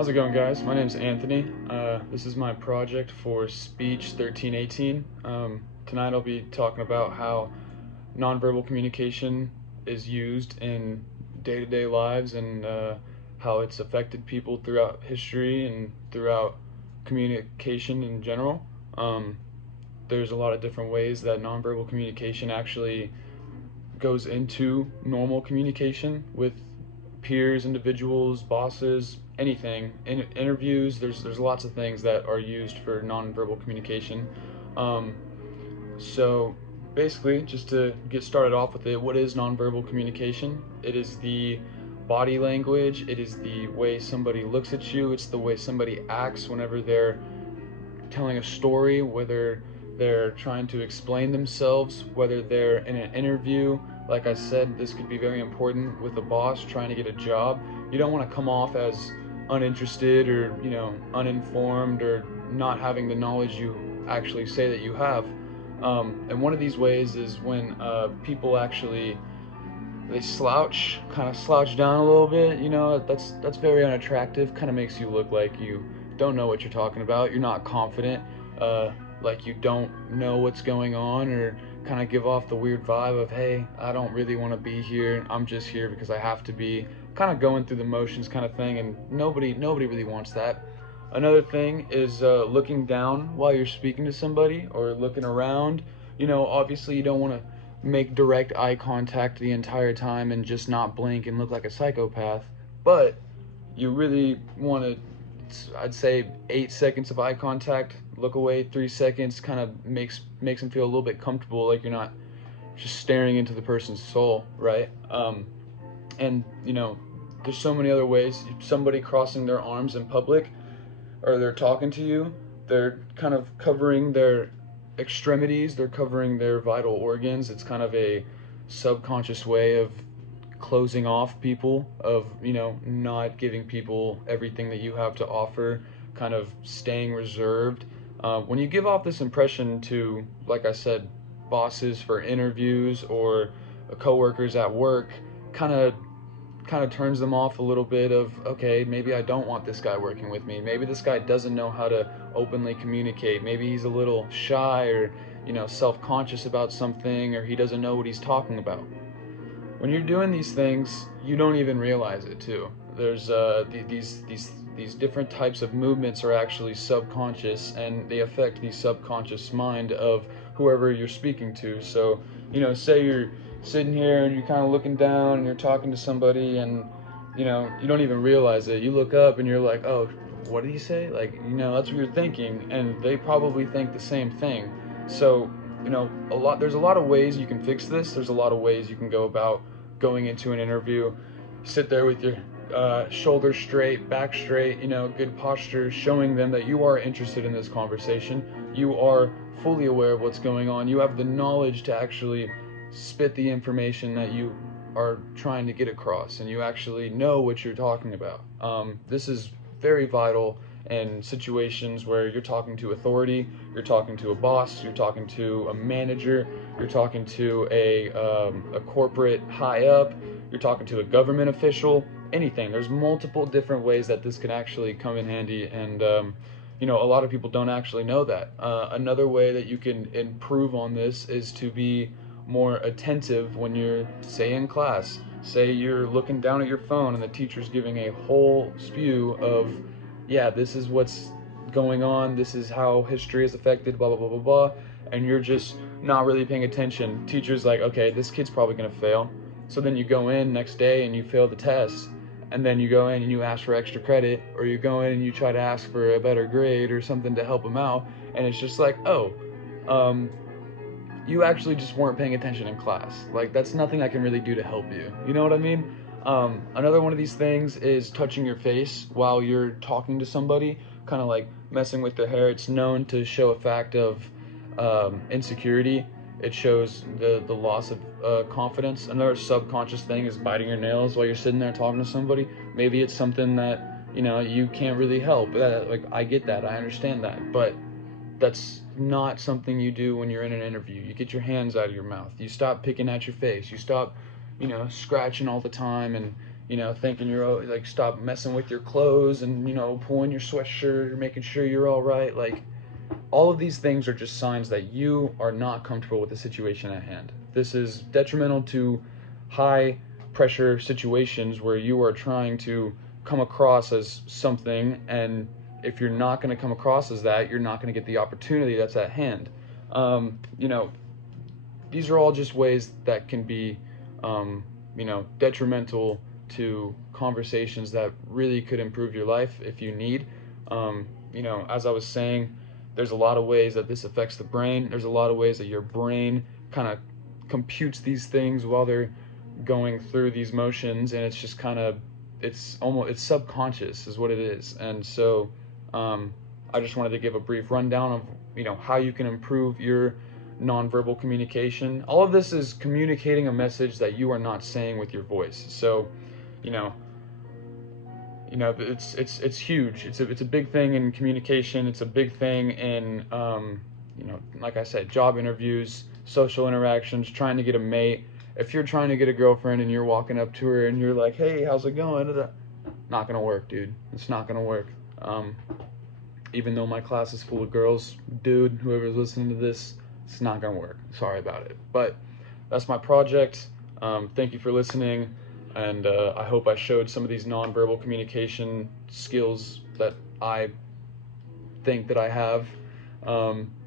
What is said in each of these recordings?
How's it going, guys? My name's Anthony. This is my project for Speech 1318. Tonight I'll be talking about how nonverbal communication is used in day-to-day lives and how it's affected people throughout history and throughout communication in general. There's a lot of different ways that nonverbal communication actually goes into normal communication with peers, individuals, bosses, anything. In interviews, there's lots of things that are used for nonverbal communication. Um, so basically, just to get started off with it, what is nonverbal communication? It is the body language, it is the way somebody looks at you, it's the way somebody acts whenever they're telling a story, whether they're trying to explain themselves, whether they're in an interview. Like I said, this could be very important with a boss trying to get a job. You don't want to come off as uninterested or, uninformed or not having the knowledge you actually say that you have. And one of these ways is when people actually they kind of slouch down a little bit. That's very unattractive. Kind of makes you look like you don't know what you're talking about. You're not confident, like you don't know what's going on, or kind of give off the weird vibe of, hey, I don't really want to be here. I'm just here because I have to be. Kind of going through the motions, kind of thing, and nobody really wants that. Another thing is looking down while you're speaking to somebody or looking around. Obviously you don't want to make direct eye contact the entire time and just not blink and look like a psychopath, but you really want to, I'd say 8 seconds of eye contact, look away 3 seconds, kind of makes them feel a little bit comfortable, like you're not just staring into the person's soul, right? And there's so many other ways. Somebody crossing their arms in public, or they're talking to you, they're kind of covering their extremities, they're covering their vital organs. It's kind of a subconscious way of closing off people, of not giving people everything that you have to offer, kind of staying reserved. When you give off this impression to, like I said, bosses for interviews or coworkers at work, kind of turns them off a little bit of, okay, maybe I don't want this guy working with me. Maybe this guy doesn't know how to openly communicate. Maybe he's a little shy, or self-conscious about something, or he doesn't know what he's talking about. When you're doing these things, you don't even realize it too. There's these different types of movements are actually subconscious, and they affect the subconscious mind of whoever you're speaking to. So, say you're sitting here and you're kind of looking down and you're talking to somebody, and you don't even realize it. You look up and you're like, oh, what did he say? Like, that's what you're thinking, and they probably think the same thing. So, there's a lot of ways you can fix this. There's a lot of ways you can go about going into an interview. Sit there with your shoulders straight, back straight, good posture, showing them that you are interested in this conversation. You are fully aware of what's going on. You have the knowledge to actually spit the information that you are trying to get across, and you actually know what you're talking about. This is very vital in situations where you're talking to authority, you're talking to a boss, you're talking to a manager, you're talking to a corporate high up, you're talking to a government official, anything. There's multiple different ways that this can actually come in handy, and a lot of people don't actually know that. Another way that you can improve on this is to be more attentive when you're, say, in class. Say you're looking down at your phone and the teacher's giving a whole spew of, yeah, this is what's going on, this is how history is affected, blah, blah, blah, blah, blah, and you're just not really paying attention. Teacher's like, okay, this kid's probably going to fail. So then you go in next day and you fail the test, and then you go in and you ask for extra credit, or you go in and you try to ask for a better grade or something to help them out, and it's just like, oh, you actually just weren't paying attention in class. Like, that's nothing I can really do to help you. You know what I mean? Another one of these things is touching your face while you're talking to somebody, kind of like messing with their hair. It's known to show a fact of insecurity. It shows the loss of confidence. Another subconscious thing is biting your nails while you're sitting there talking to somebody. Maybe it's something that you can't really help. Like, I get that, I understand that, but that's not something you do when you're in an interview. You get your hands out of your mouth. You stop picking at your face. You stop, scratching all the time, and thinking you're like, stop messing with your clothes and, pulling your sweatshirt or making sure you're all right. Like, all of these things are just signs that you are not comfortable with the situation at hand. This is detrimental to high pressure situations where you are trying to come across as something, and if you're not going to come across as that, you're not going to get the opportunity that's at hand. Um, you know, these are all just ways that can be, detrimental to conversations that really could improve your life if you need. As I was saying, there's a lot of ways that this affects the brain. There's a lot of ways that your brain kind of computes these things while they're going through these motions, and it's just it's subconscious is what it is. And so I just wanted to give a brief rundown of how you can improve your nonverbal communication. All of this is communicating a message that you are not saying with your voice. So, you know, it's huge. It's a big thing in communication. It's a big thing in like I said, job interviews, social interactions, trying to get a mate. If you're trying to get a girlfriend and you're walking up to her and you're like, "Hey, how's it going?" Not gonna work, dude. It's not gonna work. Even though my class is full of girls, dude, whoever's listening to this, it's not gonna work. Sorry about it. But that's my project. Thank you for listening, and I hope I showed some of these nonverbal communication skills that I think that I have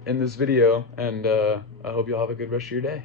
in this video, and I hope you'll have a good rest of your day.